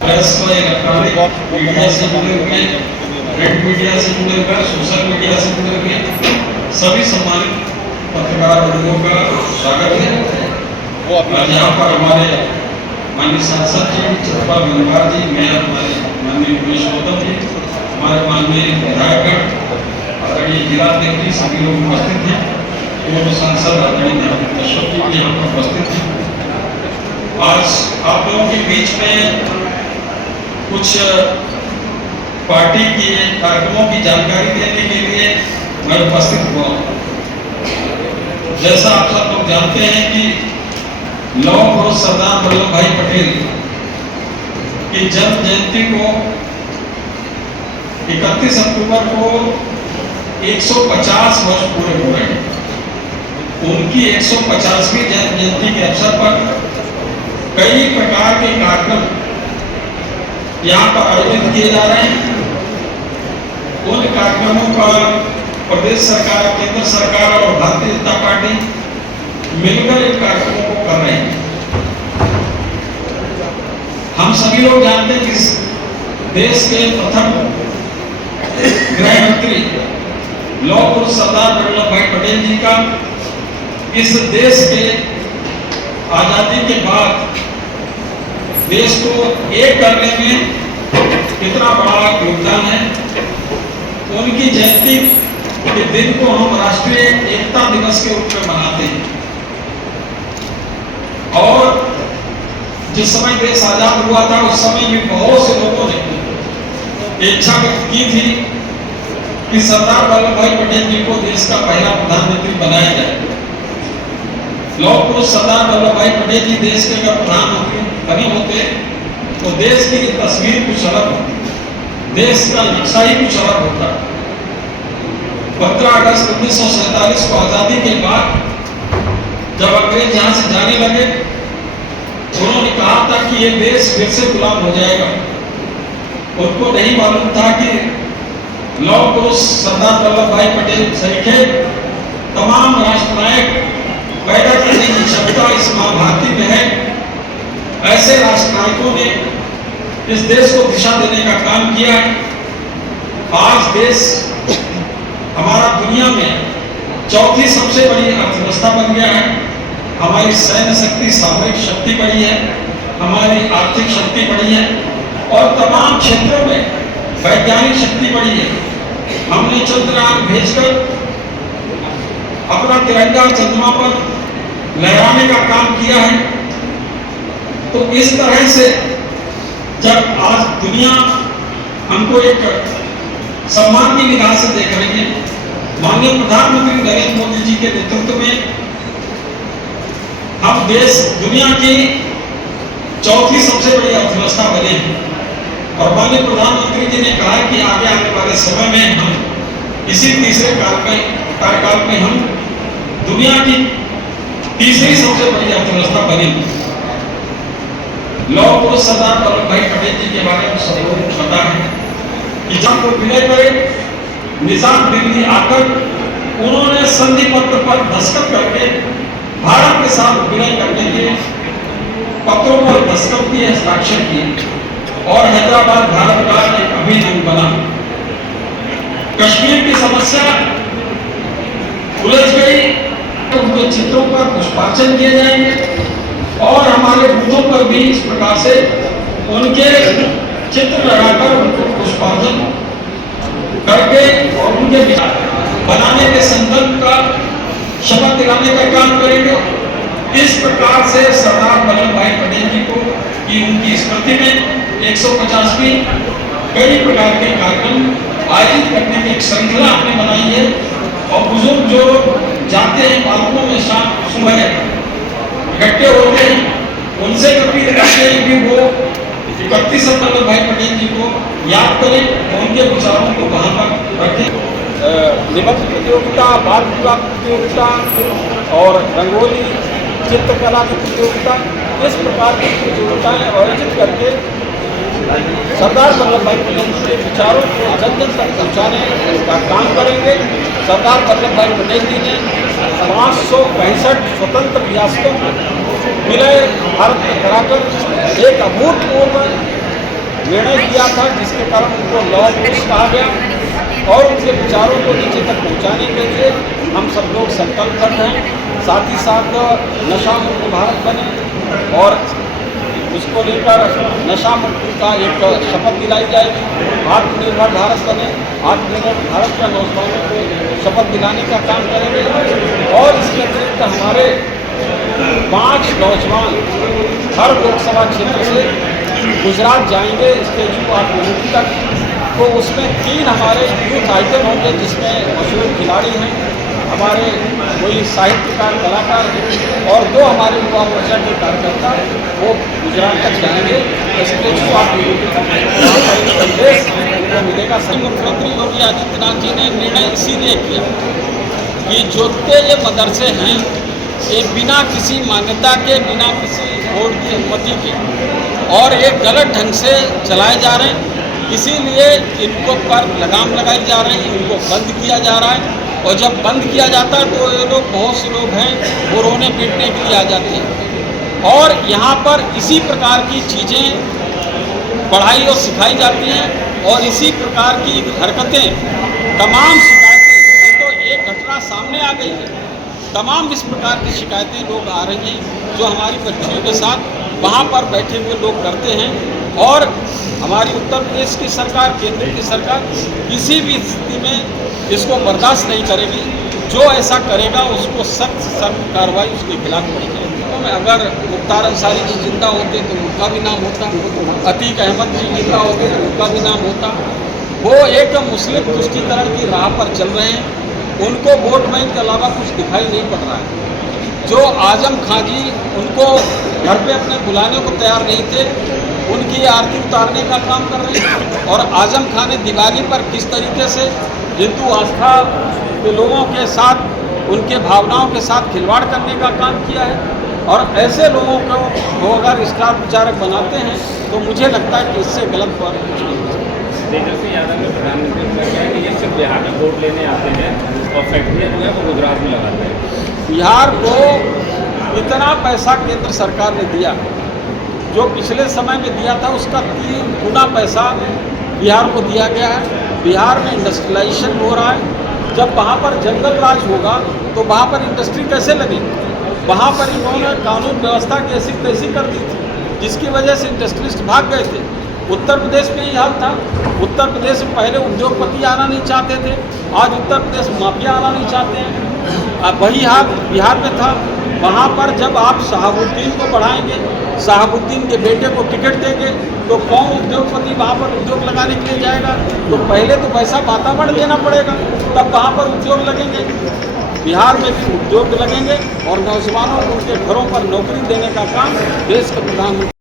Press व electronic media से जुड़े हुए, प्रिंट मीडिया से जुड़े हुए, सोशल मीडिया से जुड़े हुए सभी सम्मानित पत्रकार बंधुओं का स्वागत है। आज यहाँ पर हमारे माननीय सांसद जी चंद्रपाल गंगवार जी, मेयर हमारे माननीय उमेश गौतम जी, हमारे माननीय विधायकगण, आदरणीय जिलाध्यक्ष जी, सभी लोग उपस्थित हैं। पूर्व सांसद आदरणीय अशोक जी यहाँ पर उपस्थित हैं। आज आप लोगों के बीच में कुछ पार्टी के कार्यक्रमों की जानकारी देने के लिए मैं उपस्थित हुआ हूँ। जैसा आप सब लोग जानते हैं कि लौह पुरुष सरदार वल्लभ भाई पटेल की जन्म जयंती को 31 अक्टूबर को 150 वर्ष पूरे हो रहे हैं। उनकी 150वीं जन्म जयंती के अवसर पर कई प्रकार के कार्यक्रम यहाँ पर आयोजित किए जा रहे हैं। उन कार्यक्रमों का प्रदेश सरकार, केंद्र सरकार और भारतीय जनता पार्टी मिलकर इन कार्यक्रमों को कर रहे हैं। हम सभी लोग जानते हैं कि देश के प्रथम गृह मंत्री लौह पुरुष सरदार वल्लभ भाई पटेल जी का इस देश के आजादी के बाद देश को एक करने में कितना बड़ा योगदान है। उनकी जयंती के दिन को हम राष्ट्रीय एकता दिवस के रूप में मनाते हैं। और जिस समय देश आजाद हुआ था उस समय भी बहुत से लोगों ने इच्छा व्यक्त की थी कि सरदार वल्लभ भाई पटेल जी को देश का पहला प्रधानमंत्री बनाया जाए। लौह पुरुष सरदार वल्लभ भाई पटेल जी देश के अगर प्रधानमंत्री बने होते तो देश की तस्वीर कुछ अलग होती, देश का नक्शा ही कुछ अलग होता। 15 अगस्त 1947 को आजादी के बाद जब अंग्रेज यहाँ से जाने लगे, उन्होंने कहा था कि ये देश फिर से गुलाम हो जाएगा। उनको नहीं मालूम था कि लौह पुरुष सरदार वल्लभ भाई पटेल सहित तमाम राष्ट्रनायक पैदा करने की क्षमता इस महाभारती में है। ऐसे राष्ट्रनायकों ने इस देश को दिशा देने का काम किया है। आज देश हमारा दुनिया में चौथी सबसे बड़ी अर्थव्यवस्था बन गया है। हमारी सैन्य शक्ति, सामरिक शक्ति बढ़ी है, हमारी आर्थिक शक्ति बढ़ी है और तमाम क्षेत्रों में वैज्ञानिक शक्ति बढ़ी है। हमने चंद्रयान भेजकर अपना तिरंगा चंद्रमा पर लहराने का काम किया है। तो इस तरह से जब आज दुनिया हमको एक सम्मान की निगाह से देख रही है, माननीय प्रधानमंत्री नरेंद्र मोदी जी के नेतृत्व में हम देश दुनिया की चौथी सबसे बड़ी अर्थव्यवस्था बने हैं। और माननीय प्रधानमंत्री जी ने कहा कि आगे आने वाले समय में हम इसी तीसरे कार्यकाल में हम दुनिया की तीसरी सबसे बड़ी अर्थव्यवस्था बनेगी। लौह पुरुष सरदार वल्लभ भाई पटेल जी के बारे में सबको पता है कि जब वो विनय करे, निजाम दिल्ली आकर उन्होंने संधि पत्र पर दस्तखत करके भारत के साथ विनय करने के पत्रों पर दस्तखत किए, हस्ताक्षर किए और हैदराबाद भारत का एक अभिन्न अंग बना। कश्मीर की समस्या उलझ गई, उनके चित्रों पर पुष्पार्चन किए जाएंगे और हमारे बूथों पर भी इस प्रकार से उनके चित्र लगाकर उनको पुष्पार्चन करके और उनके बनाने के संकल्प का शपथ दिलाने का काम करेंगे। इस प्रकार से सरदार वल्लभ भाई पटेल जी को की उनकी स्मृति में 150वीं कई प्रकार के कार्यक्रम आयोजित करने की एक श्रृंखला हमने बनाई है। और बुजुर्ग जो जाते हैं पार्कों में शाम सुबह इकट्ठे होते हैं, उनसे अपील करते हैं कि वो 31 वल्लभ भाई पटेल जी को याद करें और उनके विचारों को वहाँ पर रखें। निबंध प्रतियोगिता, बाल विभाग प्रतियोगिता और रंगोली चित्रकला की प्रतियोगिता, इस प्रकार की प्रतियोगिताएं आयोजित करके सरदार वल्लभ भाई पटेल के विचारों को जन जन तक पहुँचाने का काम करेंगे। सरदार वल्लभ भाई पटेल जी ने 565 स्वतंत्र रियासतों को विलय भारत में कराकर एक अभूतपूर्व निर्णय किया था, जिसके कारण उनको लौह पुरुष कहा गया और उनके विचारों को नीचे तक पहुंचाने के लिए हम सब लोग संकल्पबद्ध हैं। साथ ही साथ नशा मुक्त भारत बने और उसको लेकर नशा मुक्ति का एक शपथ दिलाई जाएगी। आत्मनिर्भर भारत बने, आत्मनिर्भर भारत के नौजवानों को शपथ दिलाने का काम करेंगे और इसके अतिरिक्त हमारे 5 नौजवान हर लोकसभा क्षेत्र से गुजरात जाएंगे स्टैच्यू ऑफ यूनिटी तक। तो उसमें 3 हमारे यूथ आइकन होंगे, जिसमें मशहूर खिलाड़ी हैं, हमारे कोई साहित्यकार कलाकार और 2 हमारे युवा मोर्चा के कार्यकर्ता वो गुजरात तक जाएंगे स्टैच्यू ऑफ यूनिटी तक। वहाँ पर एक संदेश उनको मिलेगा। मुख्यमंत्री योगी आदित्यनाथ जी ने निर्णय इसीलिए किया कि जोते ये मदरसे हैं ये बिना किसी मान्यता के, बिना किसी बोर्ड की अनुमति के और एक गलत ढंग से चलाए जा रहे हैं, इसीलिए इनको पर लगाम लगाई जा रही है, इनको बंद किया जा रहा है। और जब बंद किया जाता है तो ये लोग, बहुत से लोग हैं वो रोने पीटने के लिए आ जाते हैं और यहाँ पर इसी प्रकार की चीज़ें पढ़ाई और सिखाई जाती हैं और इसी प्रकार की हरकतें, तमाम शिकायतें, ये तो एक घटना सामने आ गई है, तमाम इस प्रकार की शिकायतें लोग आ रही हैं जो हमारी बच्चियों के साथ वहाँ पर बैठे हुए लोग करते हैं। और हमारी उत्तर प्रदेश की सरकार, केंद्र की सरकार किसी भी स्थिति में इसको बर्दाश्त नहीं करेगी। जो ऐसा करेगा उसको सख्त से सख्त कार्रवाई उसके खिलाफ करेगी। अगर मुख्तार अंसारी जी जिंदा होते तो उनका भी नाम होता, अतीक अहमद जी जिंदा होते तो उनका भी नाम होता। वो एक मुस्लिम तुष्टीकरण की राह पर चल रहे हैं, उनको वोट बैंक के अलावा कुछ दिखाई नहीं पड़ रहा है। जो आजम खां जी उनको घर पे अपने बुलाने को तैयार नहीं थे, उनकी आरती उतारने का काम कर रहे हैं। और आजम खां ने दिवाली पर किस तरीके से हिंदू आस्था के लोगों के साथ, उनके भावनाओं के साथ खिलवाड़ करने का काम किया है। और ऐसे लोगों को वो अगर स्टार प्रचारक बनाते हैं तो मुझे लगता है कि इससे गलत बात कुछ नहीं हो सकता। तेजस्वी यादव ने प्रधानमंत्री ने कहा कि ये सिर्फ बिहार में वोट लेने आते हैं और फैक्ट्रियाँ जो है वो गुजरात में लगाते हैं। बिहार को इतना पैसा केंद्र सरकार ने दिया, जो पिछले समय में दिया था उसका 3 गुना पैसा बिहार को दिया गया है। बिहार में इंडस्ट्रियलाइजेशन हो रहा है। जब वहाँ पर जंगल राज होगा तो वहाँ पर इंडस्ट्री कैसे लगेगी? वहाँ पर इन्होंने कानून व्यवस्था की ऐसी तैसी कर दी थी, जिसकी वजह से इंडस्ट्रियलिस्ट भाग गए थे। उत्तर प्रदेश में यही हाल था। उत्तर प्रदेश में पहले उद्योगपति आना नहीं चाहते थे, आज उत्तर प्रदेश में माफिया आना नहीं चाहते हैं। वही हाल बिहार में था। वहाँ पर जब आप शहाबुद्दीन को बढ़ाएंगे, शहाबुद्दीन के बेटे को टिकट देंगे तो कौन उद्योगपति वहाँ पर उद्योग लगाने के लिए जाएगा? तो पहले तो वैसा वातावरण देना पड़ेगा, तब वहाँ पर उद्योग लगेंगे। बिहार में भी उद्योग लगेंगे और नौजवानों को उनके घरों पर नौकरी देने का काम देश के प्रधानमंत्री